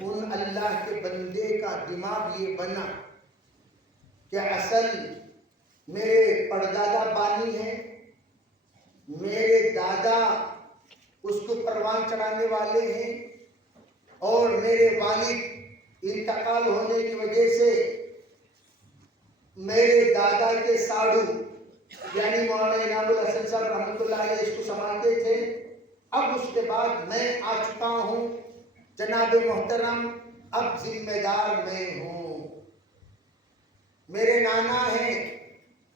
ان اللہ کے بندے کا دماغ یہ بنا کہ اصل میرے پردادا بانی ہیں، میرے دادا اس کو پروان چڑھانے والے ہیں، اور میرے والد انتقال ہونے کی وجہ سے میرے دادا کے ساڑو یعنی مولانا انعام الحسن صاحب رحمۃ اللہ علیہ اس کو سنبھالتے تھے۔ اب اس کے بعد میں آ چکا ہوں، جناب محترم اب ذمہ دار میں ہوں۔ میرے نانا ہیں،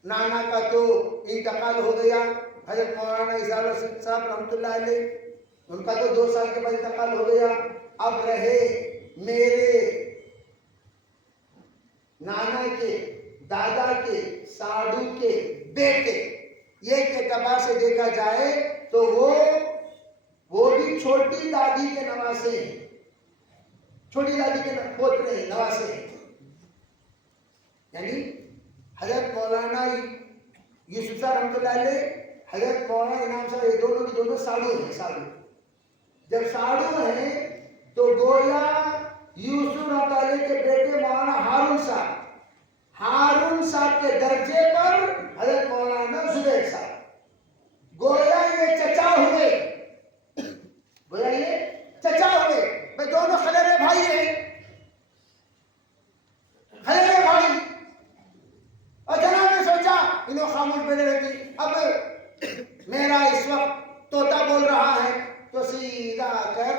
نانا کا تو انتقال ہو گیا، حضرت مولانا اظہار الحسن صاحب رحمۃ اللہ علیہ، ان کا تو 2 سال کے بعد انتقال ہو گیا۔ اب رہے میرے نانا کے دادا کے ساڑو کے بیٹے، یہ اعتبار سے دیکھا جائے تو وہ بھی چھوٹی دادی کے نواسے ہیں، چھوٹی دادی کے پوترے ہیں، نواسے ہیں۔ یعنی حضرت مولانا یوسف صاحب رحمۃ اللہ علیہ، حضرت مولانا انعام صاحب، یہ دونوں کی دونوں ساڑو ہیں۔ ساڑو جب ساڑو ہیں تو گویا یوسف رحمۃ اللہ علیہ کے بیٹے مولانا ہارون صاحب کے درجے پر حضرت مولانا زبیر صاحب، گویا یہ چچا ہوئے، گویا یہ چچا ہوئے، بھائی دونوں خلیرے بھائی ہیں، خلیرے بھائی۔ اور جناب نے سوچا انہوں خاموش بیٹھے رہتی، اب میرا اس وقت طوطا بول رہا ہے تو سیدھا کر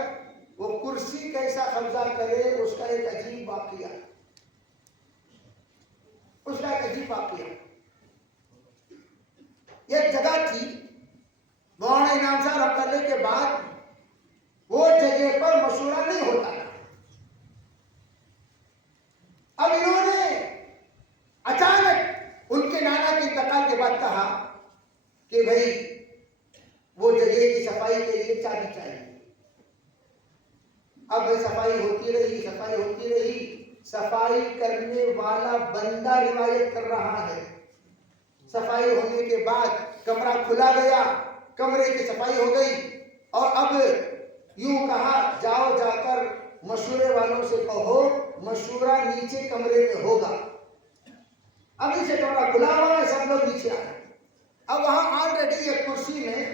وہ کرسی کیسا قبضہ کرے، اس کا ایک عجیب واقعہ، اس کا ایک عجیب واقعہ۔ ایک جگہ تھی مولانا انعام صاحب رحمۃ اللہ کے بعد، وہ جگہ پر مشورہ نہیں ہوتا تھا۔ اب انہوں نے اچانک ان کے نانا کے انتقال کے بعد کہا کہ بھائی وہ جگہ کی صفائی کے لیے چابی چاہیے۔ اب صفائی ہوتی رہی، صفائی کرنے والا بندہ روایت کر رہا ہے، صفائی ہونے کے بعد کمرہ کھلا گیا، کمرے کی صفائی ہو گئی، اور اب یوں کہا جاؤ جا کر مشورے والوں سے کہو مشورہ نیچے کمرے میں ہوگا۔ اب نیچے کمرہ کھلا ہوا ہے، سب لوگ نیچے آئے۔ اب وہاں آلریڈی ایک کرسی میں،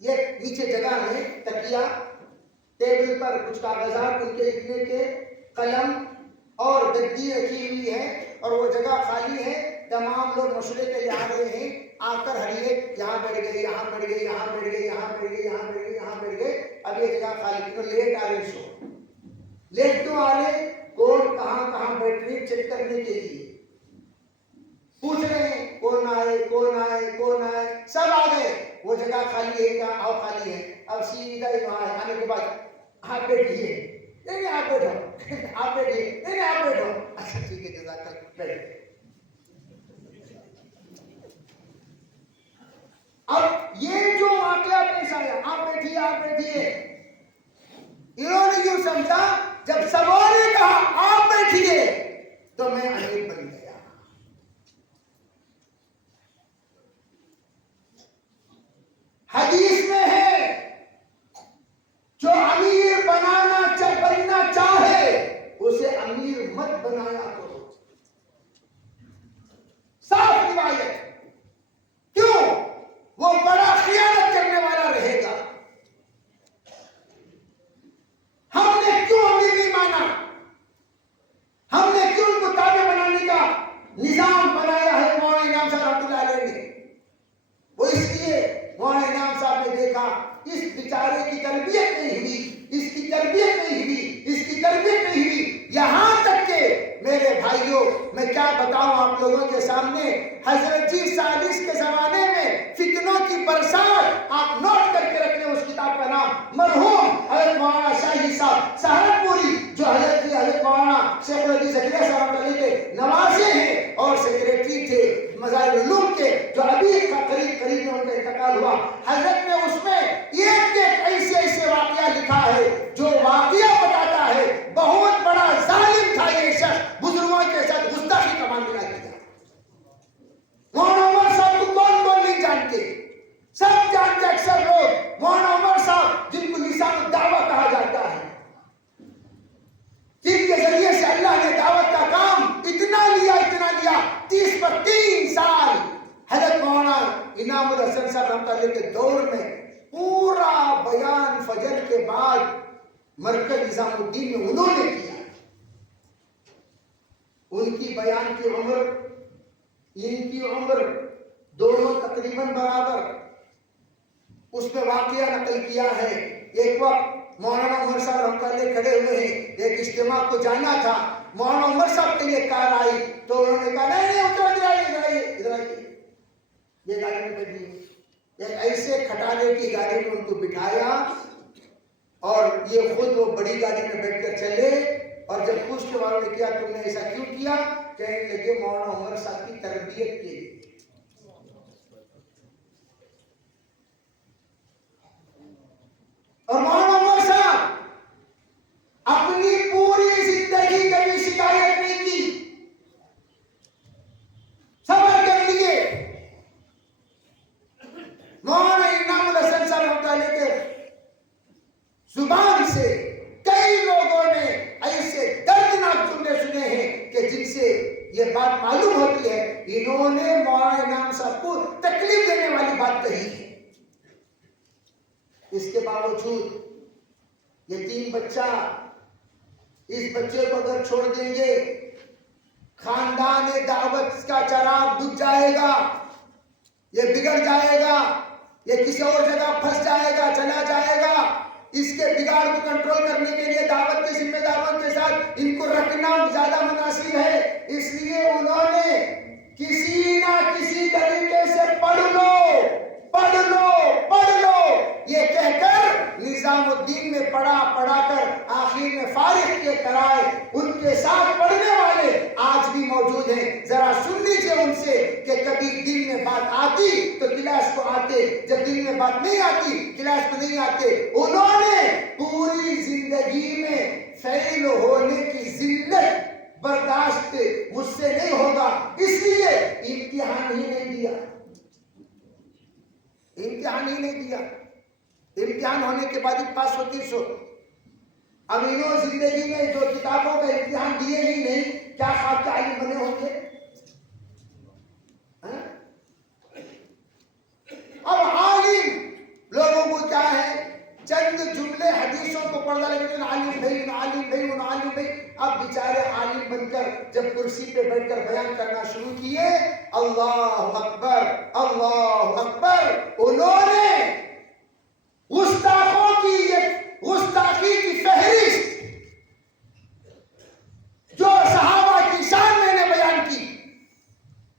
ایک نیچے جگہ میں تکیہ، ٹیبل پر کچھ کاغذات ان کے لکھنے کے، قلم اور گدی رکھی ہوئی ہے، اور وہ جگہ خالی ہے۔ تمام لوگ مشورے کے لیے آ رہے ہیں، آ کر ہر ایک یہاں بیٹھ گئے، یہاں بیٹھ گئے، یہاں بیٹھ گئے، یہاں بیٹھ گئے، یہاں بیٹھ گئے، یہاں بیٹھ گئے۔ اب یہ جگہ خالی، تو لیٹ آ رہے، سو لیٹ کیوں آ رہے؟ کون کہاں کہاں بیٹھ رہے چیک کرنے کے لیے پوچھ رہے ہیں، کون آئے کون آئے کون آئے، سب آ گئے۔ وہ جگہ خالی ہے کیا؟ آؤ خالی ہے۔ اب سیدھا وہاں آنے کے بعد آپ بیٹھیے، نہیں آپ بیٹھو، آپ بیٹھیے، نہیں آپ بیٹھو، اچھا ٹھیک ہے جزاک اللہ، بیٹھو۔ اب یہ جو واقعہ پیش آیا، آپ بیٹھیے آپ بیٹھیے، انہوں نے یوں سمجھا جب سبوں نے کہا آپ بیٹھیے تو میں امیر بن گیا۔ حدیث میں ہے جو امیر بننا چاہے اسے امیر مت بنایا کرو، صاف روایت۔ کیوں؟ وہ بڑا خیانت کرنے والا رہے گا۔ ہم نے کیوں امیر نہیں مانا؟ ہم نے کیوں ان کو تابع بنانے کا نظام بنایا ہے مولانا انعام صاحب رحمۃ اللہ علیہ نے؟ وہ اس لیے مولانا انعام صاحب نے دیکھا اس بیچارے کی تربیت نہیں ہوئی، اس کی تربیت نہیں ہوئی، اس کی تربیت نہیں ہوئی، یہاں تک کہ میرے بھائیوں میں کیا بتاؤں آپ لوگوں کے سامنے، حضرت جی 40 کے زمانے میں فتنوں کی برسات، آپ نوٹ کر کے رکھ لیں اس کتاب کا نام، مرحوم حضرت مولانا شاہی صاحب سہارنپوری، جو حضرت مولانا شیخ الحدیث زکریا صاحب کے نوازے ہیں اور سیکریٹری تھے مظاہر العلوم کے، جو ابھی قریب میں ان کا انتقال ہوا، حضرت نے اس میں ایک ایسے واقعہ لکھا ہے جو واقعہ بتاتا ہے بہت بڑا ظالم تھا یہ شخص، بزرگوں کے ساتھ گستاخی کا معاملہ کیا۔ مولانا عمر صاحب کو کون نہیں جانتے؟ سب جانتے اکثر لوگ مولانا عمر صاحب، جن کو لسان الدعوہ کہا جاتا ہے، مرکز نظام الدین میں انہوں نے کیا. ان کی بیان کی عمر ان کی عمر دونوں تقریباً برابر. اس میں واقعہ نقل کیا ہے. ایک وقت مولانا عمر صاحب رحمۃ اللہ کھڑے ہوئے ہیں, ایک اجتماع کو جانا تھا. مولانا عمر صاحب کے لیے کار آئی تو انہوں نے کہا نہیں ادھر آئیے. یہ گاڑی میں بیٹھیے. ایک ایسے کھٹانے کی گاڑی میں ان کو بٹھایا اور یہ خود وہ بڑی گاڑی میں بیٹھ کر چلے. اور جب پوچھنے والوں نے کیا تم نے ایسا کیوں کیا, کہنے لگے مولانا عمر صاحب کی تربیت کے لیے. اور مولانا عمر صاحب اپنی پوری زندگی کبھی شکایت نہیں کی, صبر کر لیے. مولانا انعام الحسن صاحب رحمۃ اللہ کے زبان سے کئی لوگوں نے ایسے دردناک جملے سنے ہیں کہ جن سے یہ بات معلوم ہوتی ہے انہوں نے مولانا انعام صاحب کو تکلیف دینے والی بات کہی ہے. اس کے باوجود یتیم بچہ, اس بچے کو اگر چھوڑ دیں گے خاندان دعوت کا چراغ بجھ جائے گا, یہ بگڑ جائے گا, یہ کسی اور جگہ پھنس جائے گا, چلا جائے گا. اس کے بگاڑ کو کنٹرول کرنے کے لیے دعوت کے ذمہ داروں کے ساتھ ان کو رکھنا زیادہ مناسب ہے. اس لیے انہوں نے کسی نہ کسی طریقے سے پڑھ لو یہ کہہ کر نظام الدین میں پڑھا کر آخر میں فارغ کے کرائے. ان کے ساتھ پڑھنے والے آج بھی موجود ہیں. ذرا سن لیجیے ان سے کہ کبھی دل میں بات آتی تو کلاس کو آتے, جب دل میں بات نہیں آتی کلاس کو نہیں آتے. انہوں نے پوری زندگی میں فیل ہونے کی ذلت برداشت مجھ سے نہیں ہوگا, اس لیے امتحان ہی نہیں دیا. امتحان ہونے کے بعد پاس ہوتی سو. اب انہوں زندگی میں جو کتابوں کا امتحان دیے ہی نہیں, کیا خواب کے عالم بنے ہوں گے؟ اب عالم لوگوں کو کیا ہے, چند جملے حدیثوں کو پڑھنا لگے عالم بھائی. اب بیچارے عالم بن کر جب کرسی پہ بیٹھ کر بیان کرنا شروع کیے, اللہ اکبر, انہوں نے گستاخی کی فہرست جو صحابہ کی شان میں نے بیان کی,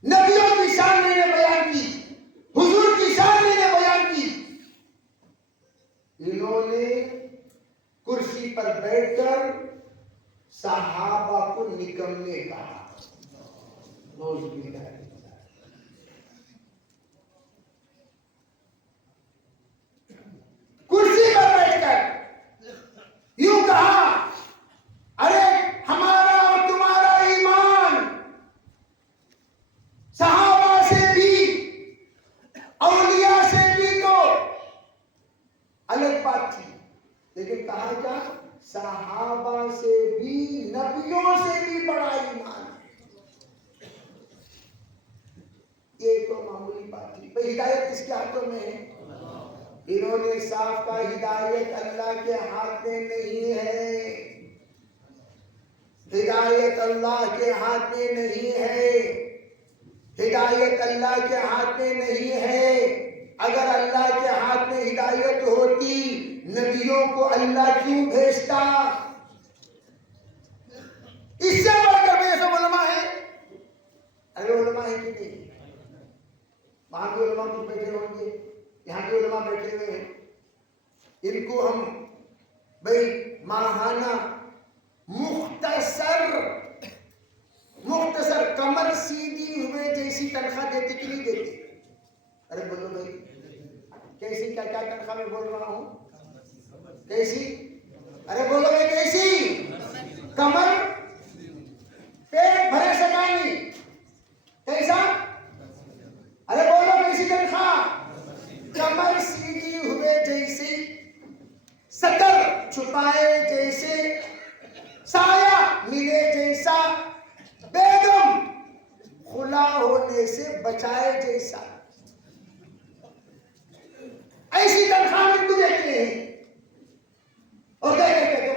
نبیوں کی شان میں نے بیان کی, حضور کی شان میں نے بیان کی, انہوں نے کرسی پر بیٹھ کر صحابہ کو نکمنے کہا. کرسی پر بیٹھ کر یوں کہا, ارے ہمارا اور تمہارا ایمان صحابہ سے بھی اولیاء سے بھی تو الگ بات تھی, لیکن کہا کیا, صحابہ سے بھی نبیوں سے بھی بڑا ایمان ہے. یہ تو معمولی بات تھی. ہدایت کس کے ہاتھوں میں ہے؟ انہوں نے صاف کہا ہدایت اللہ کے ہاتھ میں نہیں ہے, ہدایت اللہ کے ہاتھ میں نہیں ہے, ہدایت اللہ کے ہاتھ میں نہیں ہے. اگر اللہ کے ہاتھ میں ہدایت ہوتی نبیوں کو اللہ کیوں بھیجتا؟ اس سے بڑھ کر یہ سب علماء ہیں. ارے علماء ہیں کہ نہیں؟ وہاں کے علماء کچھ بیٹھے ہوں گے, یہاں کے علماء بیٹھے ہوئے ہیں. ان کو ہم بھائی ماہانہ مختصر کمر سیدھی ہوئے جیسی تنخواہ دیتے کہ نہیں دیتے؟ ارے بولو بھائی کیسی, کیا تنخواہ میں بول رہا ہوں, کیسی؟ ارے بولو بھائی کیسی؟ کمر پیٹ بھرے سکانی, کیسا؟ ارے بولو کیسی تنخواہ؟ کمر سیدھی ہوئے جیسی, سطر چھپائے جیسے, سایہ ملے جیسا, بیگم کھلا ہونے سے بچائے جیسا. ایسی تنخواہ میں کو دیتے ہیں اور کہتے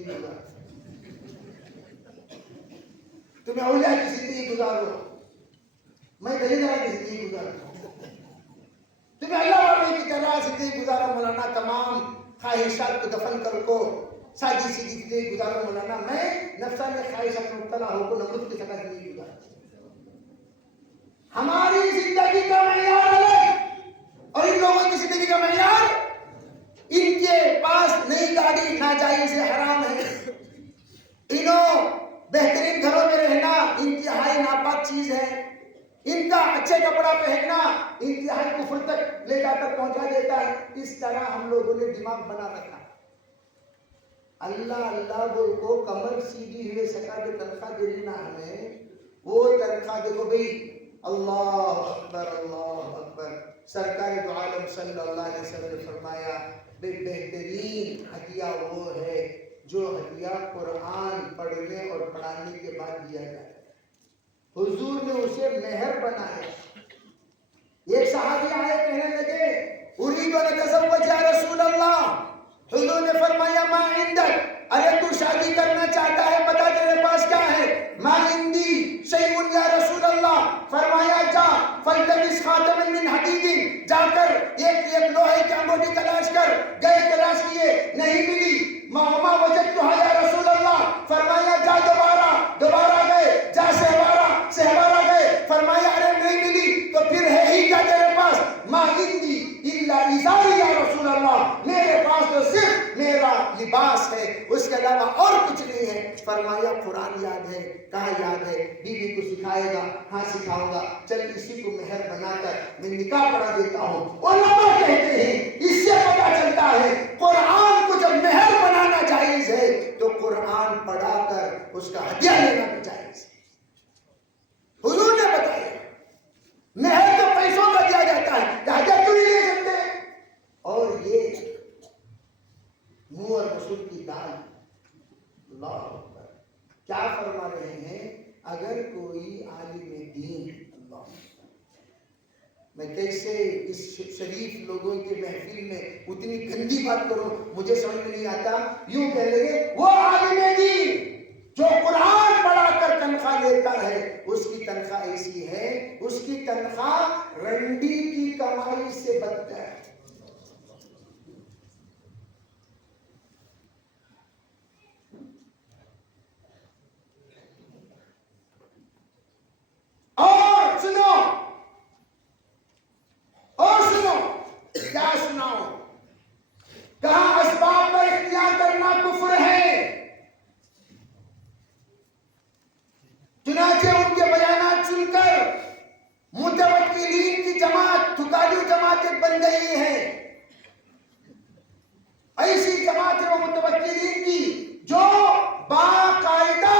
زندگی گزارو, تمہیں اولیاء کی زندگی گزارو, میں دلیلہ کی زندگی گزارو, تمہیں اللہ والے کی طرح زندگی گزارو مولانا, تمام خواہشات کو دفن کر کو سادی سی زندگی گزارو مولانا, میں نفسانی خواہشات میں مبتلا ہو کو نمرود کی طرح زندگی گزارو. ہماری زندگی کا معیار الگ اور ان لوگوں کی زندگی کا معیار, ان کے پاس نئی گاڑی ناجائز حرام ہے, انہوں بہترین گھروں میں رہنا انتہائی ناپاک چیز ہے, ان کا اچھے کپڑا پہننا انتہائی کفر تک لے جا کر پہنچا دیتا ہے. اس طرح ہم لوگوں نے دماغ بنا رکھا. اللہ اللہ بول کو کمر سیدھی ہوئے سکا جو تنخواہ دے دینا ہمیں, وہ تنخواہ دیکھو بھئی. اللہ اکبر اللہ اکبر. سرکار دو عالم صلی اللہ علیہ وسلم نے فرمایا بہترین ہدیہ وہ ہے جو ہدیہ قرآن پڑھنے اور پڑھانے کے بعد دیا جائے. حضور نے اسے مہر بنایا. ایک صحابی آئے کہنے لگے اريد ان اتزوج یا رسول اللہ. حضور نے فرمایا ما عندک, ارے تو شادی کرنا چاہتا ہے بتا تیرے پاس کیا ہے. ما عندی شیء یا رسول اللہ. فرمایا جا فالتمس خاتما من حدید, جا کر ایک لوہے کی انگوٹھی تلاش کر. گئے تلاش کیے نہیں ملی. ما وجدتها یا رسول اللہ. فرمایا جا دوبارہ گئے, جا سہوارا گئے. فرمایا ارے نہیں ملی تو پھر ہے ہی کیا تیرے پاس. ما عندی الا ازاری یا رسول اللہ, میرے پاس تو صرف میرا لباس ہے, اس کے علاوہ اور کچھ نہیں ہے. فرمایا قرآن یاد ہے. کہاں یاد ہے؟ بیوی کو سکھائے گا. ہاں سکھاؤں گا, چل اسی کو مہر بنا کر میں نکاح پڑھا دیتا ہوں. علماء کہتے ہیں اس سے پتہ چلتا ہے قرآن کو جب مہر بنانا جائز ہے تو قرآن پڑھا کر اس کا ہدیہ لینا بھی جائز ہے. حضور نے بتایا مہر تو پیسوں کا دیا جاتا ہے, ہدیہ کیوں نہیں لے سکتے. اور یہ منہ اور رسول کی دال. اللہ اکبر. کیا فرما رہے ہیں, اگر کوئی عالم دین, اللہ میں کیسے اس شریف لوگوں کے محفل میں اتنی گندی بات کروں, مجھے سمجھ میں نہیں آتا. یوں کہہ لگے وہ عالم دین جو قرآن پڑھا کر تنخواہ لیتا ہے اس کی تنخواہ ایسی ہے, اس کی تنخواہ رنڈی کی کمائی سے بدتر ہے. اور سنو کیا سناؤ, کہاں اسباب کا اختیار کرنا کفر ہے. چنانچہ ان کے بیانات سن کر متوکلین کی جماعت تھکالیو جماعت بن گئی ہے. ایسی جماعت ہے وہ متوکلین کی جو باقاعدہ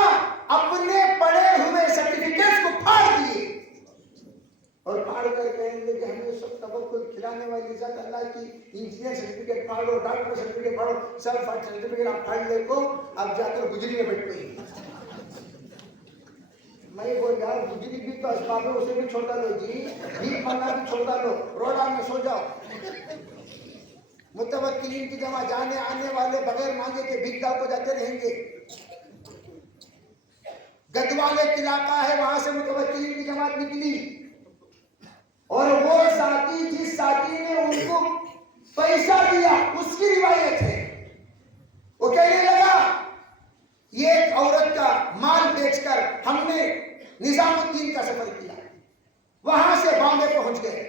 اپنے پڑے ہوئے سرٹیفکیٹس کو پھاڑ دیے اور پھاڑ کر کہیں گے کہ ہمیں سب توکل کھلانے والی ذات اللہ کی. انجینئر سرٹیفکیٹ پھاڑو, ڈاکٹر سرٹیفکیٹ پھاڑو, سب سرٹیفکیٹ آپ پھاڑ لے کو اب جا کر گجری میں بیٹھ گئی. میں بول یار گجری بھی تو اسباب ہے, اسے بھی چھوڑا لو جی, بھیک مانگنا بھی چھوڑا لو, روڈا میں سو جاؤ. متوکلین کی جمع جانے آنے والے بغیر مانگے کے بھیک داؤ کو جاتے رہیں گے. گدوال ایک علاقہ ہے, وہاں سے متوکلین کی جماعت نکلی اور وہ ساتھی جس ساتھی نے ان کو پیسہ دیا اس کی روایت ہے, وہ کہنے لگا یہ ایک عورت کا مال بیچ کر ہم نے نظام الدین کا سفر کیا, وہاں سے بامبے پہنچ گئے,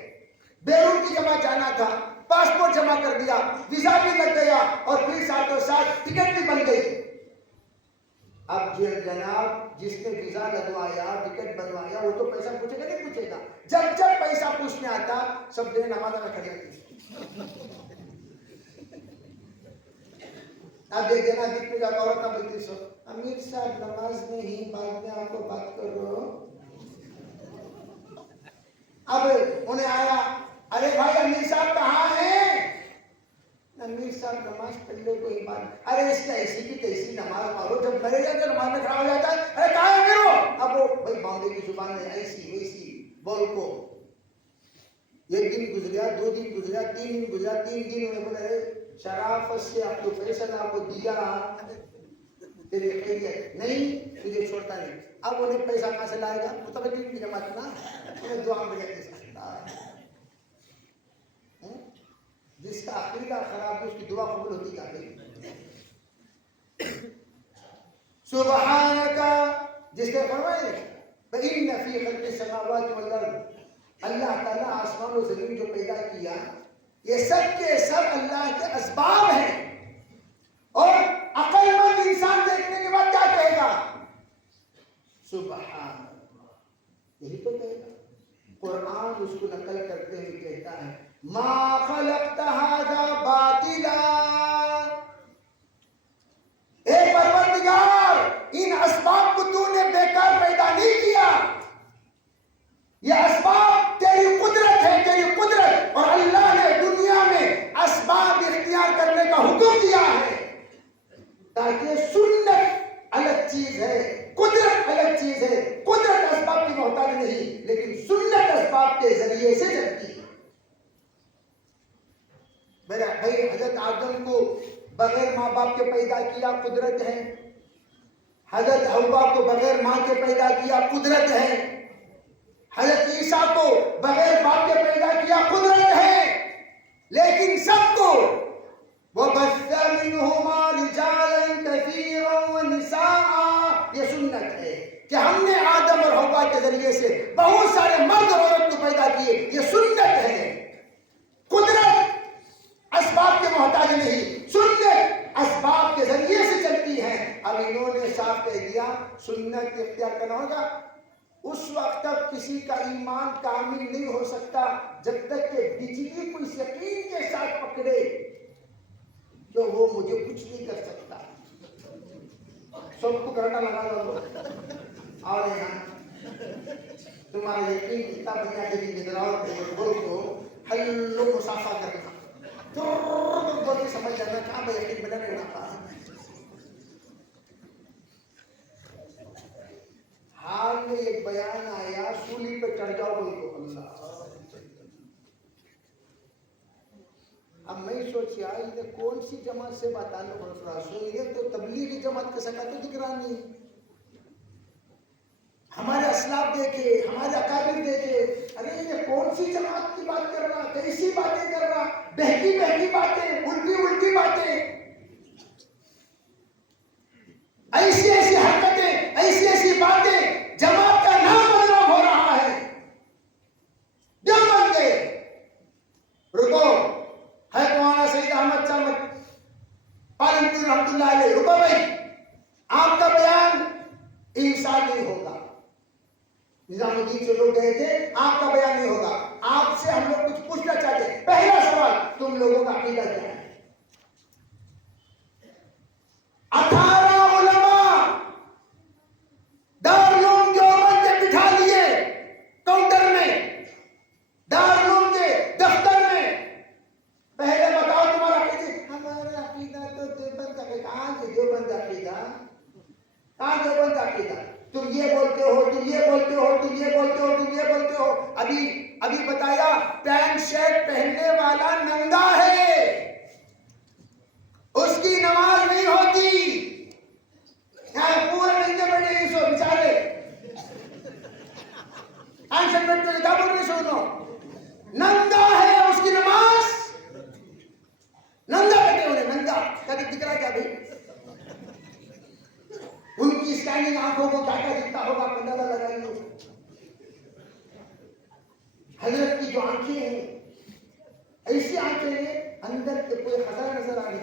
بیرون کی جمع جانا تھا, پاسپورٹ جمع کر دیا, ویزا بھی لگ گیا اور پھر ساتھ ساتھ ٹکٹ بھی بن گئی. اب جناب جس نے ویزا لگوایا, ٹکٹ بنوایا, وہ تو پیسہ پوچھے گا نہیں پوچھے گا. جب پیسہ پوچھنے آتا سب دن نماز میں کھڑے ہوتے. اب دیکھ دینا دکھ پہ جا کر عورت بولتی سو امیر صاحب نماز میں ہی بعد میں آپ کو بات کرو. اب انہیں آیا, ارے بھائی امیر صاحب کہاں ہیں؟ امیر صاحب نماز پڑھ لے کوئی بات. ارے اس کا ایسی کی تیسی نماز پڑھو, جب مرے جاتا تو نماز میں کھڑا ہو جاتا ہے. ارے کہاں ہے میرو؟ اب وہ بھائی بامبے کی زبان میں ایسی ویسی بول کو. ایک دن گزریا, 2 دن گزریا, 3 دن گزریا, 3 دن میں بولے شرافت سے آپ کو فیصلہ کو دیا تیری خیریت نہیں، تجھے چھوڑتا نہیں. اب انہیں پیسہ کہاں سے لائے گا؟ متوکل کی جماعت نا انہیں دعا میں دے سکتا. جس کا عقیدہ خراب ہے اس کی دعا قبول ہوتی کیا نہیں. سبحانک، جس کے فرمائے فَإِنَّ فِي خَلْقِ السَّمَاوَاتِ وَالْأَرْضِ، اللہ تعالیٰ آسمان و زمین جو پیدا کیا یہ سب کے سب اللہ کے اسباب ہیں. اور عقل مند انسان دیکھنے کے بعد کیا کہے گا؟ سبحان اللہ، یہی تو کہے گا. قرآن اس کو نقل کرتے ہوئے کہتا ہے ما خلقت ھذا باطلا، اے پروردگار ان اسباب کو تو نے بیکار پیدا نہیں کیا. یہ اسباب تیری قدرت ہے، تیری قدرت. اور اللہ نے دنیا میں اسباب اختیار کرنے کا حکم دیا ہے تاکہ سنت الگ چیز ہے، قدرت الگ چیز ہے. قدرت اسباب کی محتاج نہیں، لیکن سنت اسباب کے ذریعے سے چلتی ہے. میرا بھائی حضرت آدم کو بغیر ماں باپ کے پیدا کیا، قدرت ہے. حضرت حوا کو بغیر ماں کے پیدا کیا، قدرت ہے. حضرت عیسیٰ کو بغیر باپ کے پیدا کیا، قدرت ہے. لیکن سب کو وَبَثَّ مِنْهُمَا رِجَالًا كَثِيرًا وَنِسَاءً، یہ سنت ہے کہ ہم نے آدم اور حوا کے ذریعے سے بہت سارے مرد اور عورت کو پیدا کیے. یہ سنت ہے. قدرت اسباب کے محتاج نہیں، سنت اسباب کے ذریعے سے چلتی ہے. اب انہوں نے صاف کہہ دیا سنت اختیار کرنا ہوگا. اس وقت تک کسی کا ایمان کامل نہیں ہو سکتا جب تک کہ بجلی کو اس یقین کے ساتھ پکڑے کہ وہ مجھے کچھ نہیں کر سکتا. سب کو کرنا لگا لو اور یہاں تمہارا یقین اتنا بنیادی گزراؤ کو حل و مسافہ کرنا تو سمجھ جانا کہاں بھائی یقین بنا رہنا تھا. حال میں ایک بیان آیا سولی پہ چڑھ جاؤ بول کو اللہ. اب میں سوچیا یہ کون سی جماعت سے بتانا پڑ رہا سو، یہ تو تبلیغی جماعت کے سکا تو دکھ رہا نہیں. ہمارے اسلاف دیکھے، ہمارے اکابر دیکھے، ارے یہ کون سی جماعت کی بات کر رہا، کیسی باتیں کر رہا، بہتی بہتی باتیں، الٹی الٹی باتیں، ایسی ایسی حرکتیں، ایسی ایسی باتیں. جماعت کا نام بدنام ہو رہا ہے. دیوبند کے رکو ہے مولانا سید احمد چامت پالنپور رحمۃ اللہ علیہ، رکو بھائی آپ کا بیان انسان نہیں ہوگا. نظام الدین سے لوگ گئے تھے، آپ کا بیان نہیں ہوگا. آپ سے ہم لوگ کچھ پوچھنا چاہتے ہیں. پہلا سوال، تم لوگوں کا عقیدہ کیا ہے؟ 18 علماء دارالعلوم دیوبند کے بٹھا لیے کاؤنٹر میں، دارالعلوم کے دفتر میں. پہلے بتاؤ تمہارا عقیدہ. ہمارا عقیدہ تو دیوبند کا. کہاں سے دیوبند عقیدہ؟ کہاں دیوبند عقیدہ؟ تم یہ بولتے ہو، تم یہ بولتے ہو، تم یہ بولتے ہو، تم یہ بولتے ہو. ابھی بتایا پینٹ شرٹ پہننے والا ننگا ہے، اس کی نماز نہیں ہوتی. یہاں پورے ننگے بیٹھے ہیں سو بیچارے. پینٹ شرٹ پہنتے کیا بول رہے سنو، ننگا ہے اس کی نماز. ننگا بیٹھے انہیں ننگا کبھی دکھ رہا کیا بھائی؟ ان کی اسکیننگ آنکھوں کو کیا کیا دکھتا ہوگا اندازہ لگائیے. حضرت کی جو آنکھیں ہیں ایسی آنکھیں ہیں اندر کے پورے خزانہ نظر آ رہی.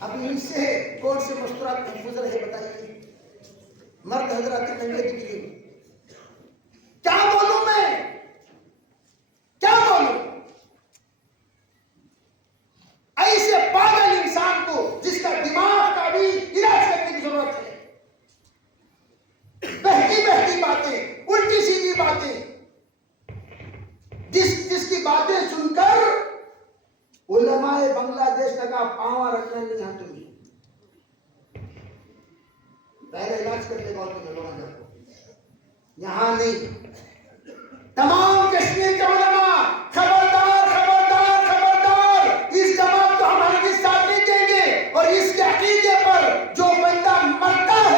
ابھی ان سے کون سے مستورات محفوظ رہے بتائیے. مرد حضرات ننگے دکھ رہی. کیا بولوں میں، کیا بولوں؟ ایسے پاگل انسان کو جس کا دماغ کا بھی علاج کرنے کی ضرورت ہے. بہتی بہتی باتیں، الٹی سیدھی باتیں، جس کی باتیں سن کر علماء بنگلہ دیش کا پاؤں رکھنا نہیں ہے. تمہیں پہلے علاج کرنے کا تمہیں لوگوں کو یہاں نہیں. تمام کشمیر کے علماء خبردار خبردار خبردار، اس جماعت کو ہم ہرگز ساتھ نہیں دیں گے. اور اس کے عقیدے پر جو بندہ مرتا ہے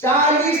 40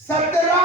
17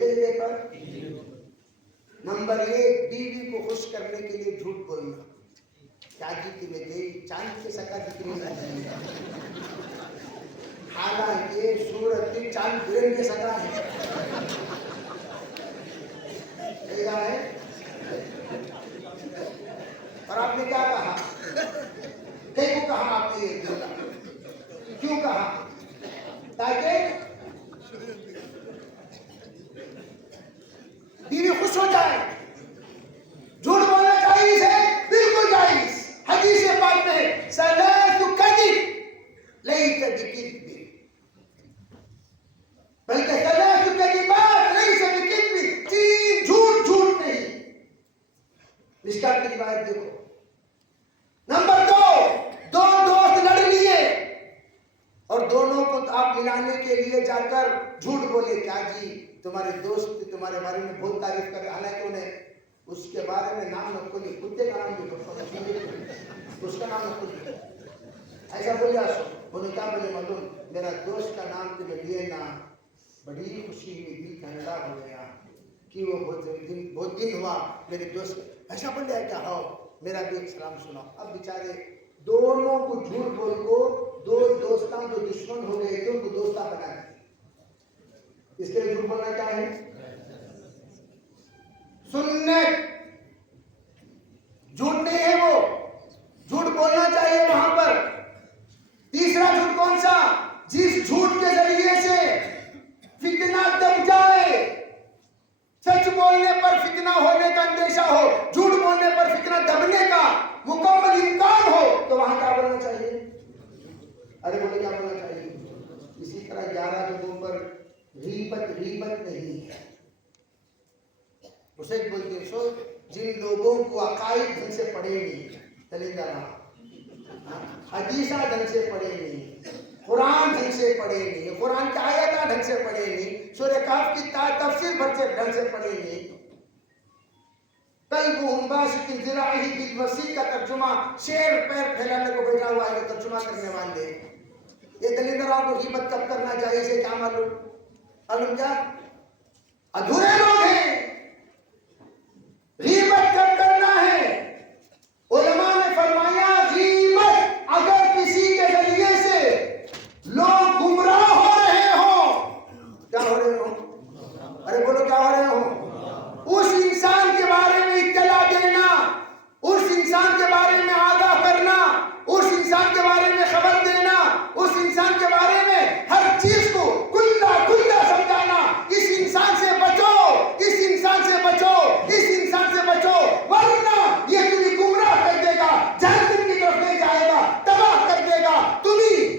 جگہ پر نمبر 1 بیوی کو خوش کرنے کے لیے جھوٹ بولنا. کیا جی کہ میں گئی چاند کے سکا دکھ رہی ہے، حالانکہ سورج کی چاند گرہن کے سکا ہے. اور آپ نے کیا کہا؟ کئی کو کہا آپ نے یہ جھوٹا. کیوں کہا؟ تاکہ بیوی خوش ہو جائے. جھوٹ بولنا جائز ہے، بالکل جائز. حدیث پاک میں ہے ثلاث کذب لیس بکذب، بلکہ ثلاث کذبات لیس بکذب، 3 جھوٹ نہیں. مشکات کی روایت دیکھو. نمبر 2 دوست لڑ لیے اور دونوں کو آپ ملانے کے لیے جا کر جھوٹ بولے. کیا جی تمہارے دوست تمہارے بارے میں بہت تعریف کر رہے، حالانکہ انہیں اس کے بارے میں نام نہ کھولے. کتے کا نام بھی اس کا نام نہ کھولے. ایسا بولیا سو انہیں کیا بولے معلوم؟ میرا دوست کا نام تمہیں لیے نا بڑی خوشی ہوئی، دل ٹھنڈا ہو گیا کہ وہ بہت دن ہوا میرے دوست. ایسا بول رہا کیا؟ ہاؤ میرا بھی ایک سلام سناؤ. اب بیچارے دونوں کو جھوٹ بول کو 2 دوستاں جو دشمن ہو گئے تھے ان کو دوستاں بنا دیا. اس کے لیے جھوٹ بولنا کیا ہے؟ سنت. جھوٹ نہیں ہے وہ، جھوٹ بولنا چاہیے وہاں پر. تیسرا جھوٹ کون سا؟ جس جھوٹ کے ذریعے سے فتنہ دب جائے. سچ بولنے پر فتنہ ہونے کا اندیشہ ہو، جھوٹ بولنے پر فتنہ دبنے کا مکمل امکان ہو، تو وہاں کیا بولنا چاہیے؟ ارے بولے کیا بولنا چاہیے؟ اسی طرح 11 لوگوں پر غیبت نہیں ہے. اسے بولتے ہیں سو جن لوگوں کو عقائد ڈھنگ سے پڑھے نہیں، حدیثہ ڈھنگ سے پڑھے نہیں، قرآن ڈھنگ سے پڑھے نہیں، قرآن کی آیتیں ڈھنگ سے پڑھے نہیں، سورہ کہف کی تفسیر ڈھنگ سے پڑھے نہیں. قلبهم باسط ذراعه بالوسیع کا ترجمہ شیر پیر پھیلانے کو بیٹھا ہوا ہے ترجمہ کرنے والے. یہ دلیل آپ کو غیبت کب کرنا چاہیے سے کیا معلوم کیا؟ ادھورے لوگ ہیں. غیبت کب کرنا ہے؟ علماء نے فرمایا غیبت اگر کسی کے ذریعے سے لوگ گمراہ ہو رہے ہوں. کیا ہو رہے ہوں؟ ارے بولو کیا ہو رہے ہوں؟ اس انسان کے بارے میں اطلاع دینا، اس انسان کے بارے میں آگاہ کرنا، اس انسان کے بارے میں خبر دینا، اس انسان کے بارے میں ہر چیز کو کھلا سمجھانا. اس انسان سے بچو، اس انسان سے بچو، اس انسان سے بچو، ورنہ یہ تمہیں گمراہ کر دے گا، جہنم کی طرف لے جائے گا، تباہ کر دے گا، تمہیں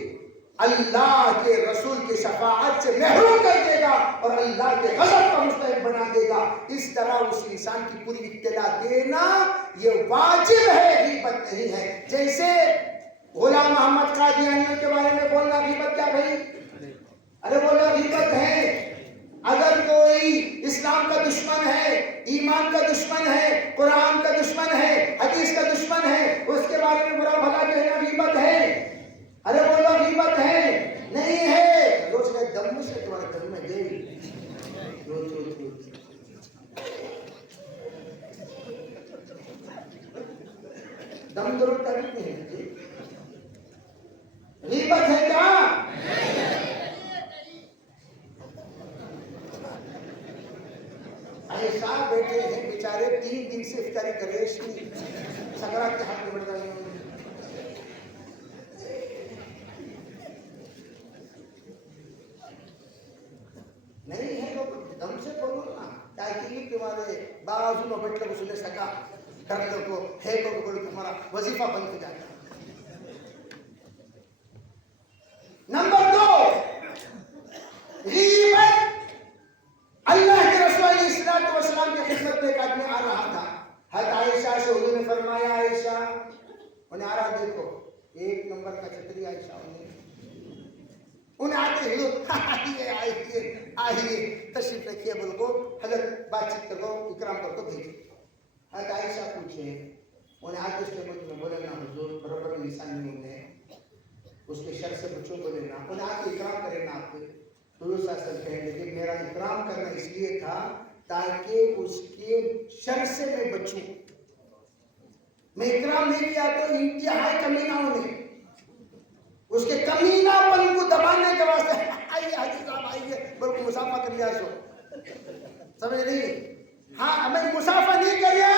اللہ کے رسول کی شفاعت سے محروم کر دے گا اور اللہ کے غضب کا مستحق بنا دے گا. اس طرح اس انسان کی پوری اطلاع دینا یہ واجب ہے، غیبت نہیں ہے. جیسے غلام محمد قادیانی کے بارے میں بولنا غیبت کیا بھائی؟ ارے بولنا غیبت ہے. اگر کوئی اسلام کا دشمن ہے، ایمان کا دشمن ہے، قرآن کا دشمن ہے، حدیث کا دشمن ہے، اس کے بارے میں برا بھلا کہنا غیبت ہے. ارے بولو غیبت ہے؟ نہیں ہے. روز کا دم سے تمہارے دم میں گئی دم ضرور تعریف نہیں ہے. غیبت ہے کیا؟ ایسا بیٹھے ہیں بیچارے 3 دن سے افطاری کرے سکرات کے ہاتھ میں بڑھ رہے ہیں. نہیں ہے تو دم سے بولو نا تاکہ تمہارے بازو میں بیٹھ کر سنے سکا ڈر کو ہے کو بولو تمہارا وظیفہ بند ہو جاتا. نمبر 2 غیبت. اللہ کے رسول علیہ الصلوۃ والسلام کی خدمت میں ایک آدمی آ رہا تھا. حضرت عائشہ سے حضور نے فرمایا عائشہ انہیں آ رہا دیکھو 1 نمبر کا چھتری عائشہ انہیں آتے ہوئے آئیے تشریف رکھیے بول کو حضرت بات چیت کر دو اکرام کر دو بھیجے. حضرت عائشہ پوچھے انہیں آتے اس کے میں بولے نا حضور برابر انسان نہیں ہوتے اس کے شر سے بچوں بولے نا انہیں آتے اکرام کرے نا آپ حضور صلی اللہ علیہ وسلم کہنے لگے میرا اکرام کرنا اس لیے تھا تاکہ اس کے شر سے میں بچوں. میں اکرام نہیں کیا تو انتہائی کمینہ ہونے اس کے کمینہ پن کو دبانے کے واسطے آئیے حاجی صاحب آئیے بلکہ مسافہ کر لیا سو. سمجھ نہیں؟ ہاں ہمیں مسافہ نہیں کریا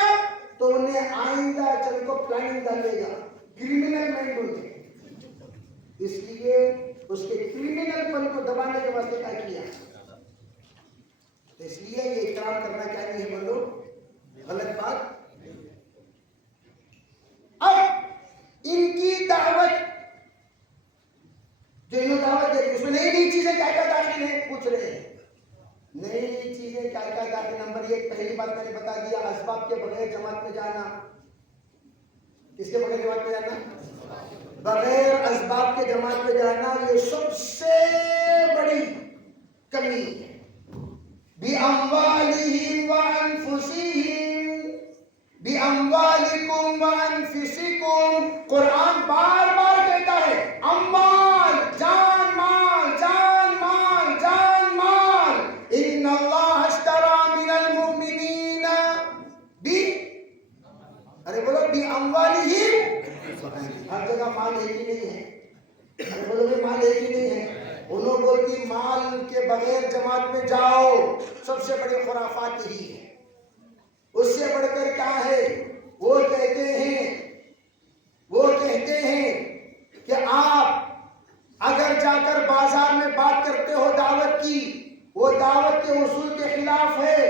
تو انہیں آئندہ چل کو پلاننگ ڈالے گا کرمینل مائنڈ ہوتے. اس لیے اس کے کرمینل پن کو دبانے کے واسطے کیا کیا. اس لیے یہ اکرام کرنا کیا نہیں ہے بولو غلط بات. اب ان کی دعوت جو انہوں دعوت دے اس میں نئی نئی چیزیں کیا کیا داخل ہیں پوچھ رہے ہیں. نئی نئی چیزیں کیا کیا داخل. نمبر 1 پہلی بات میں نے بتا دیا اسباب کے بغیر جماعت میں جانا. کس کے بغیر جماعت میں جانا؟ بغیر اسباب کے جماعت میں جانا یہ سب سے بڑی کمی ہے. بِأَمْوَالِهِمْ وَأَنفُسِهِمْ بِأَمْوَالِكُمْ وَأَنفُسِكُمْ. قرآن بار بار کہتا ہے اموال جان مال جان مال جان مال. ان اللہ اشترى من المؤمنین ارے بولو بِأَمْوَالِهِمْ. ہر جگہ مال ایک ہی نہیں ہے. ارے بولو کہ مال ایک ہی نہیں ہے. انہوں بولتی مال کے بغیر جماعت میں جاؤ سب سے بڑی خرافات ہی ہے. اس سے بڑھ کر کیا ہے وہ کہتے ہیں کہ آپ اگر جا کر بازار میں بات کرتے ہو دعوت کی وہ دعوت کے اصول کے خلاف ہے.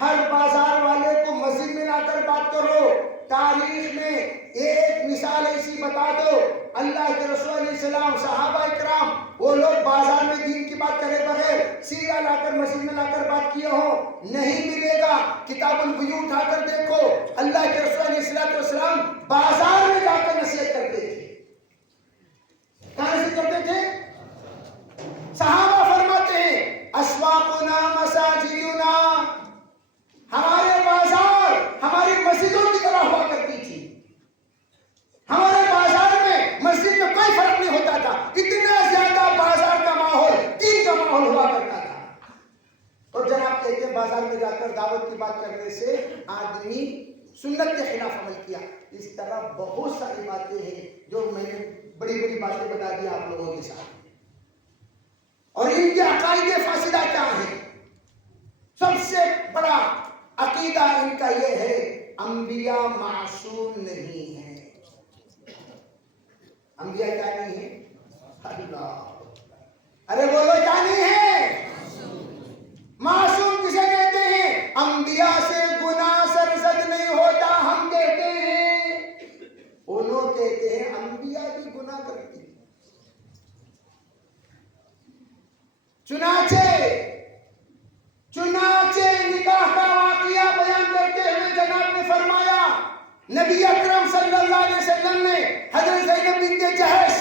ہر بازار والے کو مسجد میں لا کر بات کرو. تاریخ میں ایک مثال ایسی بتا دو اللہ کے رسول علیہ السلام صحابہ اکرام وہ لوگ بازار میں دین کی بات کرے بغیر سیدھا لا کر مسجد میں لا کر بات کیے ہو نہیں ملے گا. کتاب البیوع اٹھا کر دیکھو اللہ کے رسول علیہ السلام بازار میں جا کر نصیحت کرتے تھے. کہاں نصیحت کرتے تھے؟ صحابہ فرماتے ہیں اسواقنا مساجدنا. ہمارے بازار ہماری مسجدوں کی طرح ہوا کرتی تھی. ہمارے بازار میں مسجد میں کوئی فرق نہیں ہوتا تھا. اتنا زیادہ بازار کا ماحول دین کا ماحول ہوا کرتا تھا. اور جناب کہتے ہیں بازار میں جا کر دعوت کی بات کرنے سے آدمی سنت کے خلاف عمل کیا. اس طرح بہت ساری باتیں ہیں جو میں نے بڑی بڑی باتیں بتا دی آپ لوگوں کے ساتھ. اور ان کے عقائد فاسدہ کیا ہیں؟ سب سے بڑا عقیدہ ان کا یہ ہے انبیاء معصوم نہیں ہیں. انبیاء کیا نہیں ہیں؟ اللہ ارے بولو کیا نہیں ہے؟ معصوم کسے کہتے ہیں؟ انبیاء سے گناہ سرزد نہیں ہوتا ہم کہتے ہیں. انہوں کہتے ہیں انبیاء بھی گناہ کرتی ہیں. چنانچہ نکاح کا واقعہ بیان کرتے ہوئے جناب نے فرمایا نبی اکرم صلی اللہ علیہ وسلم نے حضرت زینب بنت جہش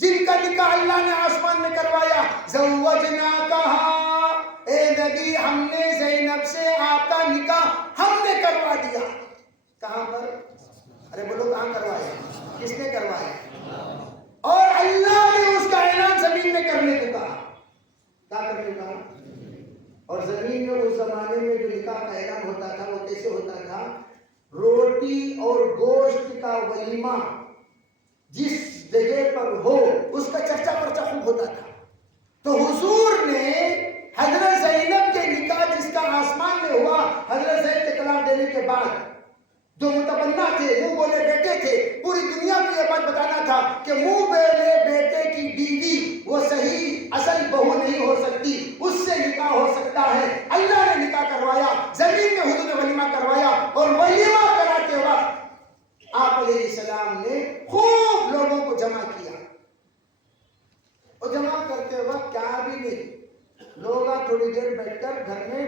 جن کا نکاح اللہ نے آسمان میں کروایا زوجناکہا اے نبی ہم نے زینب سے آپ کا نکاح ہم نے کروا دیا. کہاں پر؟ ارے بولو کہاں کروایا؟ کس نے کروایا؟ اور اللہ نے اس کا اعلان زمین میں کرنے کو کہا. کیا کرنے کو کہا؟ اور زمین میں اس زمانے میں جو نکاح کا اعلان ہوتا تھا وہ کیسے ہوتا تھا؟ روٹی اور گوشت کا ولیمہ جس جگہ پر ہو اس کا چرچا پرچا خوب ہوتا تھا. تو حضور نے حضرت زینب کے نکاح جس کا آسمان میں ہوا حضرت زینب کے طلاق دینے کے بعد جو متبنہ تھے منہ بولے بیٹے تھے پوری دنیا کو یہ بات بتانا تھا کہ منہ بولے بیٹے کی بیوی وہ صحیح اصل بہو نہیں ہو سکتی اس سے نکاح ہو سکتا ہے. اللہ نے نکاح کروایا زمین میں حضور نے ولیمہ کروایا اور ولیمہ کراتے وقت آپ علیہ السلام نے خوب لوگوں کو جمع کیا. اور جمع کرتے وقت کیا بھی نہیں لوگ تھوڑی دیر بیٹھ کر گھر میں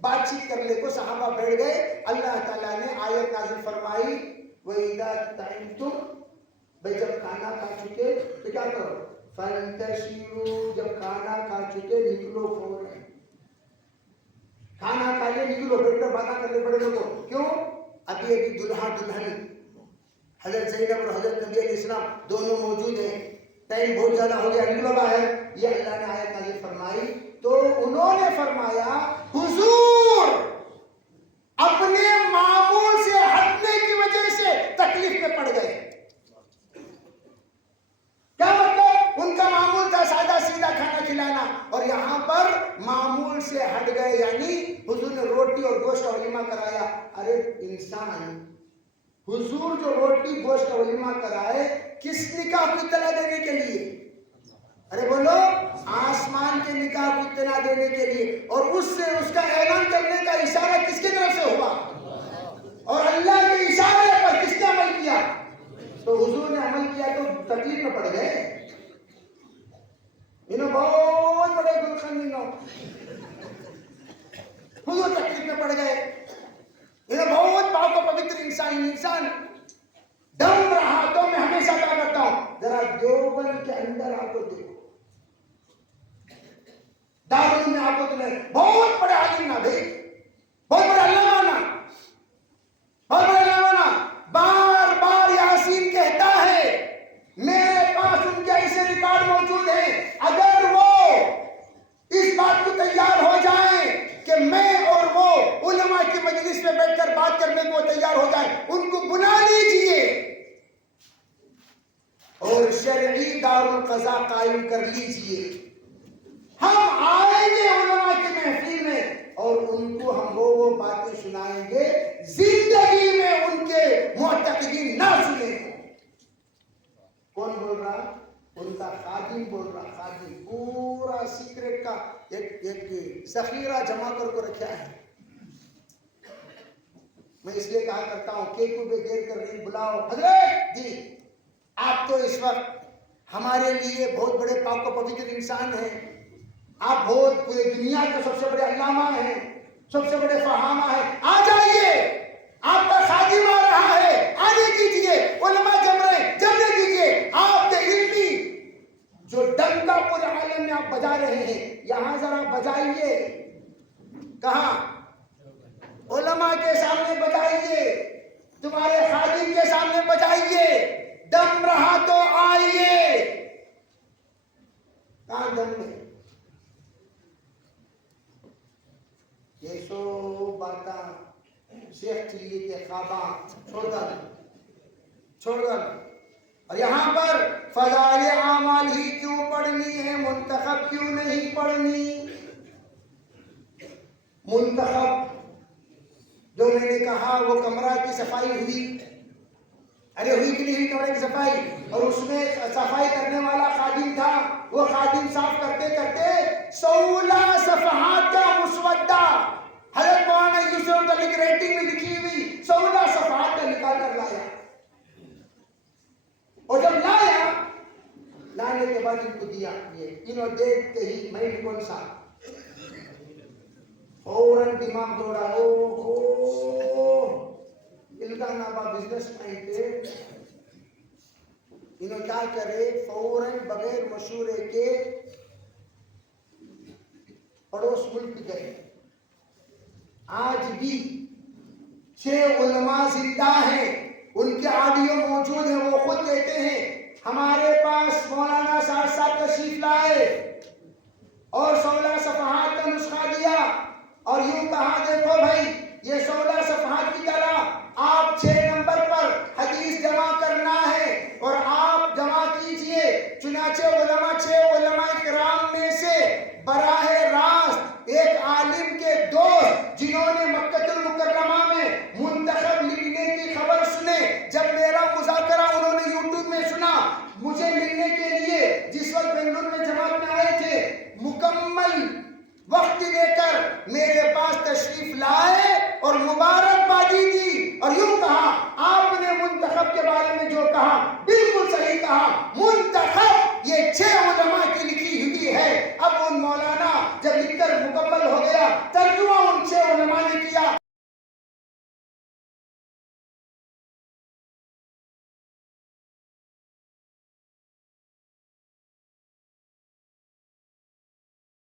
بات چیت کرنے کو صحابہ بیٹھ گئے. اللہ تعالیٰ نے آیت نازل فرمائی وَإِذَا تَعِمْتُمْ بھئی جب کھانا کھا چکے تو کیا کرو فَانْتَشِرُوا جب کھانا کھا چکے نکلو فوراً. کھانا کھا لے نکلو بیٹھ کر باتیں کرنے پڑے لوگوں. کیوں؟ ابھی دلہا دلہن حضرت زینب اور حضرت نبی علیہ السلام دونوں موجود ہیں. ٹائم بہت زیادہ ہو گیا نکلو باہر. یہ اللہ نے آیت نازل فرمائی تو انہوں نے فرمایا حضور اپنے معمول سے ہٹنے کی وجہ سے تکلیف میں پڑ گئے. کیا مطلب؟ ان کا معمول تھا سادہ سیدھا کھانا کھلانا اور یہاں پر معمول سے ہٹ گئے، یعنی حضور نے روٹی اور گوشت کا ولیمہ کرایا. ارے انسان، حضور جو روٹی گوشت کا ولیمہ کرائے کس نکاح کو اطلاع دینے کے لیے؟ ارے بولو، آسمان کے نکاح کو اطلاع دینے کے لیے. اور اس سے اس کا اعلان کرنے کا اشارہ کس کی طرف سے ہوا؟ اور اللہ کے اشارے پر کس نے عمل کیا؟ تو حضور نے عمل کیا تو تکلیف میں پڑ گئے. انہوں بہت بڑے گلخنینوں، حضور تکلیف میں پڑ گئے. انہوں بہت پاک و پوتر انسان دم رہا. تو میں ہمیشہ کیا کرتا ہوں، ذرا دیوبند کے اندر آپ کو دیکھو، دارالعلوم میں آپ کو تمہیں بہت بڑے عالم نہ بھائی، بہت بڑے علامہ نہ، بہت بڑے علامہ نہ بار بار یاسین کہتا ہے. میرے پاس ان کے ایسے ریکارڈ موجود ہیں، اگر وہ اس بات کو تیار ہو جائیں کہ میں اور وہ علماء کی مجلس میں بیٹھ کر بات کرنے کو تیار ہو جائیں، ان کو بلا لیجئے اور شرعی دارالقضاء قائم کر لیجئے. ہم آئیں گے علماء کی محفل میں اور ان کو ہم وہ باتیں سنائیں گے زندگی میں ان کے معتقدین نہ سنیں. کون بول رہا؟ ان کا خادم بول رہا. خادم پورا سیکرٹ کا ایک ذخیرہ جمع کر کو رکھا ہے. میں اس لیے کہا کرتا ہوں کہ کو بھی دیر کر رہی، بلاؤ حضرت جی. آپ تو اس وقت ہمارے لیے بہت بڑے پاک و پوتر انسان ہیں. آپ بہت پورے دنیا کے سب سے بڑے علامہ ہیں، سب سے بڑے فہامہ ہیں. آ جائیے، آپ کا خادم آ رہا ہے، آنے دیجیے. علماء جم رہے ہیں، جمنے دیجیے. آپ کے علمی جو ڈنکا پورے عالم میں آپ بجا رہے ہیں، یہاں ذرا بجائیے. کہاں؟ علماء کے سامنے بجائیے، تمہارے خادم کے سامنے بجائیے. دم رہا تو آئیے. کہاں دم میں؟ یہ سو باتاں شیخ چلی کے خواباں چھوڑ کر اور یہاں پر فضائل اعمال ہی کیوں پڑھنی ہے، منتخب کیوں نہیں پڑھنی؟ منتخب جو میں نے کہا وہ کمرہ کی صفائی ہوئی، ارے ہوئی کہ نہیں ہوئی کمرے کی صفائی؟ اور اس میں صفائی کرنے والا خادم تھا. وہ خادم صاف کرتے کرتے 16 صفحات کا مسودہ حضرت مولانا یوسف علی کی ریٹنگ میں لکھی ہوئی 16 صفحات کا نکال کر لایا. اور جب لانے کے بعد ان کو دیا. یہ انہوں دیکھتے ہی میں کون سا فوراً دماغ دوڑا. الگان آبا بزنس مائنڈ تھے. انہوں کیا کرے، فوراً بغیر مشورے کے پڑوس ملک گئے. آج بھی 6 علماء زندہ ہیں، ان کے آڈیو موجود ہیں. وہ خود کہتے ہیں ہمارے پاس مولانا صاحب تشریف لائے اور 16 صفحات کا نسخہ دیا اور یوں کہا دیکھو بھائی یہ 16 صفحات کی طرح آپ 6 نمبر پر حدیث جمع کرنا ہے اور آپ جمع کیجئے. چنانچہ علماء 6 علماء کرام میں سے براہ راست ایک عالم کے دوست جنہوں نے مکہ المکرمہ میں منتخب لکھنے کی خبر سنے، جب میرا مذاکرہ انہوں نے یوٹیوب میں سنا، مجھے ملنے کے لیے جس وقت بنگلور میں جماعت میں آئے تھے، مکمل وقت لے کر میرے پاس تشریف لائے اور مبارک